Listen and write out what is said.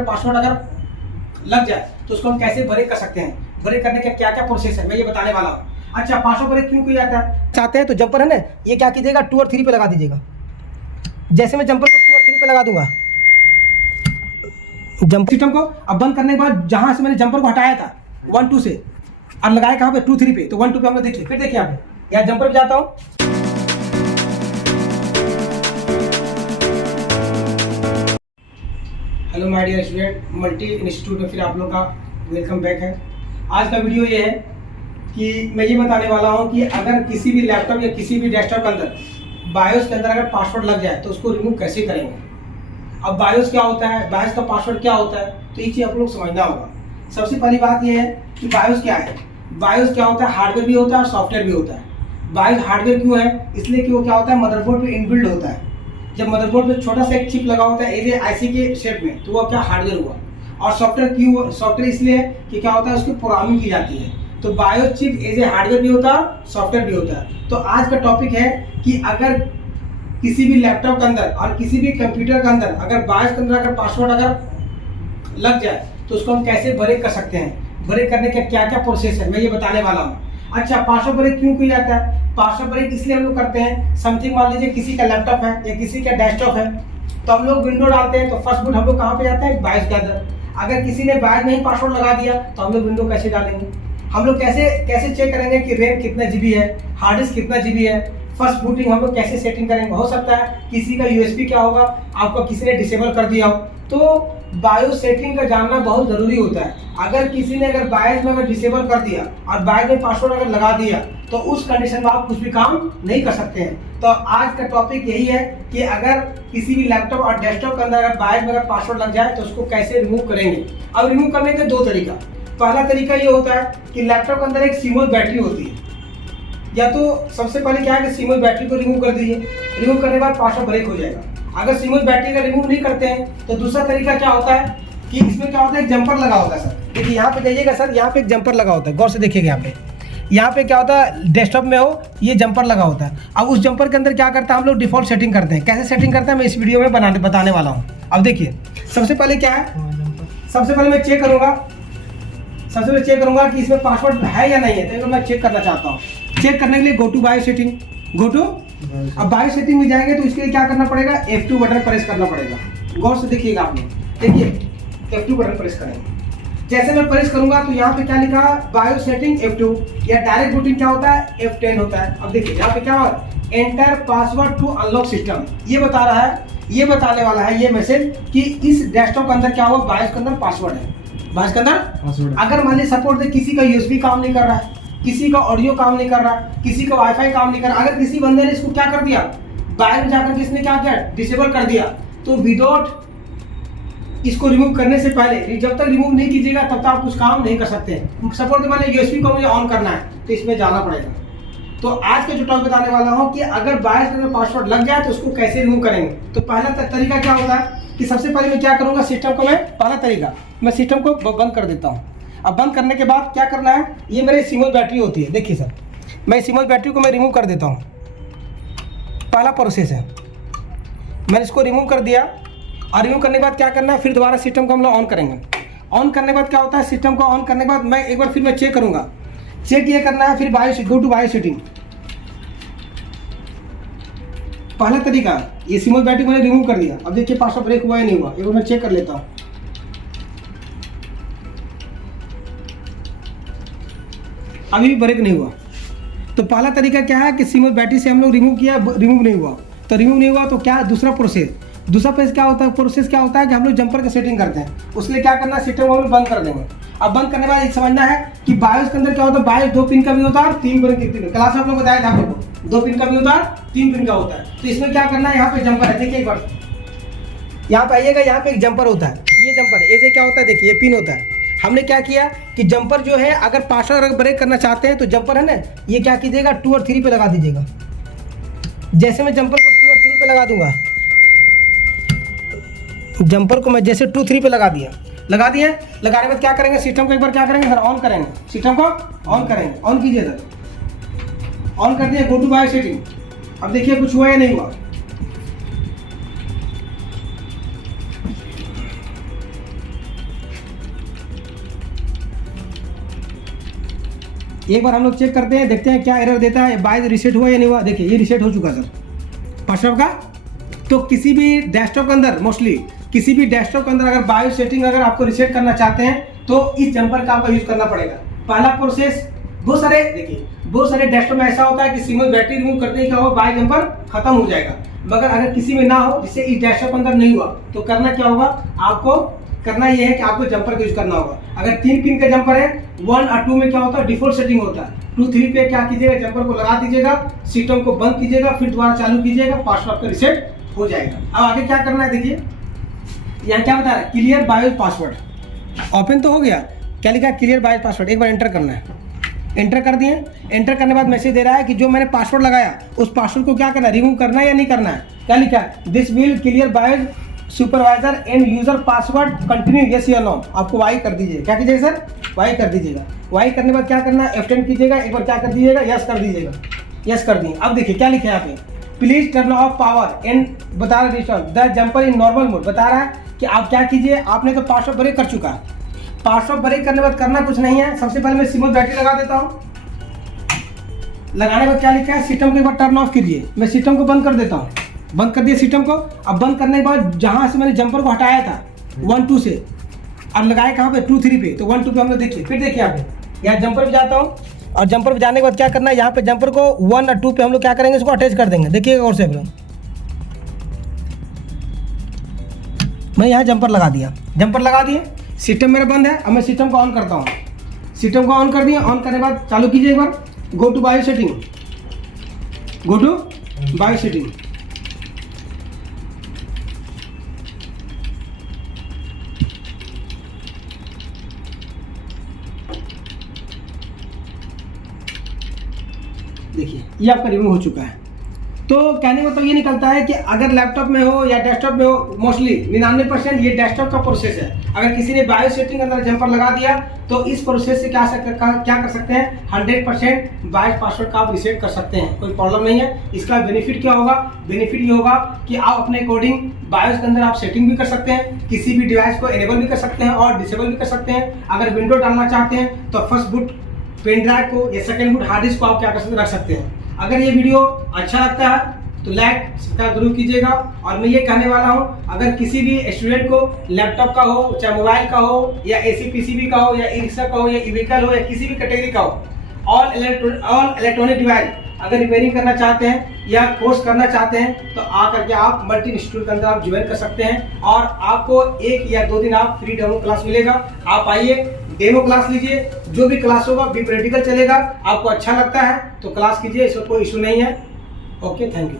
Password अगर लग जाए तो उसको हम कैसे ब्रेक कर सकते हैं, ब्रेक करने का क्या क्या प्रोसेस है मैं ये बताने वाला हूँ। अच्छा, पासवर्ड ब्रेक क्यों किया जाता है चाहते हैं तो जंपर है ना, ये क्या कीजिएगा 2 और 3 पे लगा दीजिएगा। जैसे मैं जंपर को 2 और 3 पे लगा दूंगा जंप सिस्टम को, अब बंद करने के बाद जहां से मैंने जंपर को हटाया था 1 2 से और लगाया कहाँ पे 2 3 पे, तो 1 2 पे हम लोग देखिए, फिर देखिए यहाँ पे यहाँ जंपर पे जाता हूँ। Hello my dear student, multi institute में फिर आप लोग का वेलकम बैक है। आज का वीडियो ये है कि मैं ये बताने वाला हूँ कि अगर किसी भी लैपटॉप या किसी भी डेस्कटॉप के अंदर बायोस के अंदर अगर पासवर्ड लग जाए तो उसको रिमूव कैसे करेंगे। अब बायोस क्या होता है, बायोस का पासवर्ड क्या होता है, तो ये चीज़ आप लोग समझना होगा। सबसे पहली बात ये है कि बायोस क्या है। बायोस क्या होता है, हार्डवेयर भी होता है और सॉफ्टवेयर भी होता है। बायोस हार्डवेयर क्यों है, इसलिए कि वो क्या होता है मदरबोर्ड पे इनबिल्ड होता है। जब मदरबोर्ड में छोटा सा एक चिप लगा होता है एज आईसी के शेप में, तो वो क्या हार्डवेयर हुआ। और सॉफ्टवेयर क्यों, सॉफ्टवेयर इसलिए है कि क्या होता है उसकी प्रोग्रामिंग की जाती है। तो BIOS chip as a hardware भी होता है, सॉफ्टवेयर भी होता है। तो आज का टॉपिक है कि अगर किसी भी लैपटॉप के अंदर और किसी भी कंप्यूटर के अंदर अगर बायोस के अंदर अगर पासवर्ड अगर लग जाए तो उसको हम कैसे ब्रेक कर सकते हैं, ब्रेक करने का क्या क्या प्रोसेस है मैं ये बताने वाला हूँ। अच्छा, पासवर्ड ब्रेक क्यों किया जाता है। पासवर्ड ब्रेक इसलिए हम लोग करते हैं, समथिंग मान लीजिए किसी का लैपटॉप है या किसी का डेस्कटॉप है, तो हम लोग विंडो डालते हैं तो फर्स्ट बूट हम लोग कहाँ पे जाते हैं बायोस के अंदर। अगर किसी ने बायोस में ही पासवर्ड लगा दिया तो हम लोग विंडो कैसे डालेंगे, हम लोग कैसे कैसे चेक करेंगे कि रैम कितना जीबी है, हार्ड डिस्क कितना जीबी है, फर्स्ट बूटिंग हम लोग कैसे सेटिंग करेंगे। हो सकता है किसी का यूएसबी क्या होगा आपको किसी ने डिसेबल कर दिया हो, तो बायोस सेटिंग का जानना बहुत जरूरी होता है। अगर किसी ने अगर बायोस में अगर डिसेबल कर दिया और बायोस में पासवर्ड अगर लगा दिया तो उस कंडीशन में आप कुछ भी काम नहीं कर सकते हैं। तो आज का टॉपिक यही है कि अगर किसी भी लैपटॉप और डेस्कटॉप के अंदर अगर बायोस में अगर पासवर्ड लग जाए तो उसको कैसे रिमूव करेंगे। अब रिमूव करने के 2 तरीका। पहला तरीका ये होता है कि लैपटॉप के अंदर एक सीमोस बैटरी होती है, या तो सबसे पहले क्या है कि सीमोस बैटरी को रिमूव कर दीजिए, रिमूव करने के बाद पासवर्ड ब्रेक हो जाएगा। अगर सीमोस बैटरी का रिमूव नहीं करते हैं तो दूसरा तरीका क्या होता है कि इसमें क्या होता है एक जंपर लगा होता है। सर देखिए यहाँ पे जाइएगा सर, यहाँ पे एक जंपर लगा होता है, गौर से देखिएगा यहाँ पे क्या होता है डेस्कटॉप में हो ये जंपर लगा होता है। अब उस जंपर के अंदर क्या करता है हम लोग डिफॉल्ट सेटिंग करते हैं। कैसे सेटिंग करते हैं मैं इस वीडियो में बताने वाला हूँ। अब देखिए सबसे पहले क्या है, सबसे पहले मैं चेक करूँगा, सबसे पहले चेक करूँगा कि इसमें पासवर्ड है या नहीं है। तो मैं चेक करना चाहता हूँ, चेक करने के लिए go to BIOS setting, go to. अब बायो सेटिंग में जाएंगे तो इसके लिए क्या करना पड़ेगा, F2 बटन प्रेस करना पड़ेगा। गौर से देखिएगा आपने, देखिए F2 बटन प्रेस करेंगे। जैसे मैं प्रेस करूंगा तो यहाँ पे क्या लिखा है बायो सेटिंग F2, या डायरेक्ट बूटिंग क्या होता है F10 होता है। अब देखिए यहाँ पे क्या हुआ, enter password to unlock system, ये बता रहा है, ये बताने वाला है ये मैसेज कि इस डेस्कटॉप के अंदर क्या हुआ बायोस के अंदर पासवर्ड है। बायोस के अंदर अगर मान लीजिए सपोर्ट दे किसी का यूएसबी काम नहीं कर रहा है, किसी का ऑडियो काम नहीं कर रहा, किसी का वाईफाई काम नहीं कर रहा, अगर किसी बंदे ने इसको क्या कर दिया बाहर में जाकर किसने क्या किया डिसेबल कर दिया, तो विदाउट इसको रिमूव करने से पहले जब तक रिमूव नहीं कीजिएगा तब तक आप कुछ काम नहीं कर सकते हैं। सपोर्ट मान यूएसबी को मुझे ऑन करना है तो इसमें जाना पड़ेगा। तो आज के जो टॉपिक बताने वाला हूँ कि अगर बायोस में पासवर्ड लग जाए तो उसको कैसे रिमूव करेंगे। तो पहला तरीका क्या होता है कि सबसे पहले मैं क्या करूँगा, सिस्टम को मैं पहला तरीका मैं सिस्टम को बंद कर देता हूँ। अब बंद करने के बाद क्या करना है, ये मेरे सीमोस बैटरी होती है, देखिए सर मैं सीमोस बैटरी को मैं रिमूव कर देता हूँ। पहला प्रोसेस है, मैंने इसको रिमूव कर दिया और रिमूव करने के बाद क्या करना है, फिर दोबारा सिस्टम को हम लोग ऑन करेंगे। ऑन करने के बाद क्या होता है, सिस्टम को ऑन करने के बाद मैं एक बार फिर मैं चेक करूँगा, चेक ये करना है, फिर गो टू बायो सेटिंग। पहला तरीका ये सीमोस बैटरी को मैंने रिमूव कर दिया। अब देखिए पासवर्ड ब्रेक हुआ या नहीं हुआ, एक बार मैं चेक कर लेता हूँ। अभी भी ब्रेक नहीं हुआ। तो पहला तरीका क्या है कि सीमोस बैटरी से हम लोग रिमूव किया, रिमूव नहीं हुआ। तो रिमूव नहीं हुआ तो क्या दूसरा प्रोसेस क्या होता है, प्रोसेस क्या होता है कि हम लोग जंपर की सेटिंग करते हैं। उसके लिए क्या करना है, सिस्टम को हम लोग बंद कर देंगे। अब बंद करने के बाद एक समझना है कि बायोस के अंदर क्या होता है, बायोस 2 पिन का भी होता है और 3 पिन की क्लास में आप लोग बताया था आप लोग 2 पिन का भी होता है 3 पिन का होता है। तो इसमें क्या करना है, यहाँ पे जंपर है, देखिए एक बार यहाँ पे आइएगा, यहाँ पे एक जंपर होता है, ये जंपर है, ऐसे क्या होता है देखिए ये पिन होता है। हमने क्या किया कि जंपर जो है अगर पासवर्ड अगर ब्रेक करना चाहते हैं तो जंपर है ना, ये क्या कीजिएगा 2 और 3 पे लगा दीजिएगा। जैसे मैं जंपर को 2 और 3 पे लगा दूंगा, जंपर को मैं जैसे 2 3 पे लगा दिया, लगाने के बाद क्या करेंगे, सिस्टम को एक बार क्या करेंगे सर ऑन करेंगे, सिस्टम को ऑन करेंगे। ऑन कीजिए सर, ऑन कर दिया, गो टू बायो सेटिंग। अब देखिए कुछ हुआ या नहीं हुआ। एक बार हम लोग चेक करते हैं, देखते हैं क्या एरर देता है, बाय रीसेट हुआ या नहीं हुआ। देखिए ये रीसेट हो चुका सर पासवर्ड का। तो किसी भी डेस्कटॉप के अंदर, मोस्टली किसी भी डेस्कटॉप के अंदर अगर बायो सेटिंग अगर आपको रीसेट करना चाहते हैं तो इस जंपर का आपको यूज करना पड़ेगा। पहला प्रोसेस, बहुत सारे डेस्कटॉप में ऐसा होता है कि सिंगल बैटरी रिमूव करते ही क्या हो, बायो जंपर खत्म हो जाएगा। मगर अगर किसी में ना हो, जिससे इस डेस्कटॉप के अंदर नहीं हुआ, तो करना क्या होगा, आपको करना ये है कि आपको जंपर का यूज करना होगा। अगर 3 पिन का जंपर है, 1 और 2 में क्या होता है, डिफॉल्ट सेटिंग होता है। 2, 3 पे क्या कीजिएगा, जंपर को लगा दीजिएगा, सिस्टम को बंद कीजिएगा, फिर दोबारा चालू कीजिएगा, पासवर्ड आपका रीसेट हो जाएगा। अब आगे क्या करना है, देखिए यहाँ क्या बता रहा है, क्लियर बायोस पासवर्ड। ओपन तो हो गया, क्या लिखा है, क्लियर बायोस पासवर्ड। एक बार एंटर करना है, एंटर कर दिए। एंटर करने के बाद मैसेज दे रहा है कि जो मैंने पासवर्ड लगाया उस पासवर्ड को क्या करना है, रिमूव करना है या नहीं करना है। क्या लिखा है, this will clear BIOS supervisor and user password continue yes या नो। आपको वाई कर दीजिएगा, क्या कीजिएगा सर, वाई कर दीजिएगा। वाई करने के बाद क्या करना है, F10 कीजिएगा, एक बार क्या कर दीजिएगा, यस कर दीजिएगा, यस कर दिए। अब देखिए क्या लिखा है यहाँ पे, please turn off power and बता रहा है the jumper in normal mode. बता रहा है कि आप क्या कीजिए, आपने तो पासवर्ड ब्रेक कर चुका है। पासवर्ड ब्रेक करने के बाद करना कुछ नहीं है, सबसे पहले मैं सिंगल बैटरी लगा देता हूँ। लगाने के बाद क्या लिखा है, सिस्टम को एक बार टर्न ऑफ कीजिए। मैं सिस्टम को बंद कर देता हूँ, बंद कर दिया सिस्टम को। अब बंद करने के बाद जहाँ से मैंने जंपर को हटाया था 1, 2 से, और लगाया कहाँ पे, 2, 3 पे, तो 1, 2 पे हम लोग देखिए। फिर देखिए यहाँ जंपर पे जाता हूँ, और जंपर पे जाने के बाद क्या करना है, यहाँ पे जंपर को 1 और 2 पे हम लोग क्या करेंगे, इसको अटैच कर देंगे। देखिएगा और से हम लोग, मैं यहाँ जंपर लगा दिया, जंपर लगा दिए, सिस्टम मेरा बंद है। अब मैं सिस्टम को ऑन करता हूँ, सिस्टम को ऑन कर दिया। ऑन करने के बाद चालू कीजिए, एक बार go to BIOS setting, go to BIOS setting. देखिए ये आपका रिमूव हो चुका है। तो कहने का मतलब ये निकलता है कि अगर लैपटॉप में हो या डेस्कटॉप में हो, मोस्टली 99% ये डेस्कटॉप का प्रोसेस है। अगर किसी ने बायो सेटिंग के अंदर जंपर लगा दिया तो इस प्रोसेस से क्या कर सकते हैं, 100% बायोस पासवर्ड का आप रीसेट कर सकते हैं, कोई प्रॉब्लम नहीं है। इसका बेनिफिट क्या होगा, बेनिफिट ये होगा कि आप अपने अकॉर्डिंग बायोस के अंदर आप सेटिंग भी कर सकते हैं, किसी भी डिवाइस को इनेबल भी कर सकते हैं और डिसेबल भी कर सकते हैं। अगर विंडो डालना चाहते हैं तो फर्स्ट बूट पेन ड्राइव को या सेकंड बूट हार्ड डिस्क को आप क्या कर सकते रख सकते हैं। अगर ये वीडियो अच्छा लगता है तो लाइक सब्सक्राइब जरूर कीजिएगा। और मैं ये कहने वाला हूँ, अगर किसी भी स्टूडेंट को लैपटॉप का हो, चाहे मोबाइल का हो, या एसी पीसीबी का हो, या ई रिक्शा का हो, या ई व्हीकल हो, या किसी भी कैटेगरी का हो, ऑल इलेक्ट्रॉनिक डिवाइस अगर रिपेयरिंग करना चाहते हैं या कोर्स करना चाहते हैं तो आकर के आप मल्टी इंस्टीट्यूट के अंदर आप ज्वाइन कर सकते हैं। और आपको 1 या 2 दिन आप फ्री डेमो क्लास मिलेगा। आप आइए, डेमो क्लास लीजिए, जो भी क्लास होगा भी प्रैक्टिकल चलेगा। आपको अच्छा लगता है तो क्लास कीजिए, इसमें कोई इशू नहीं है। Okay, thank you.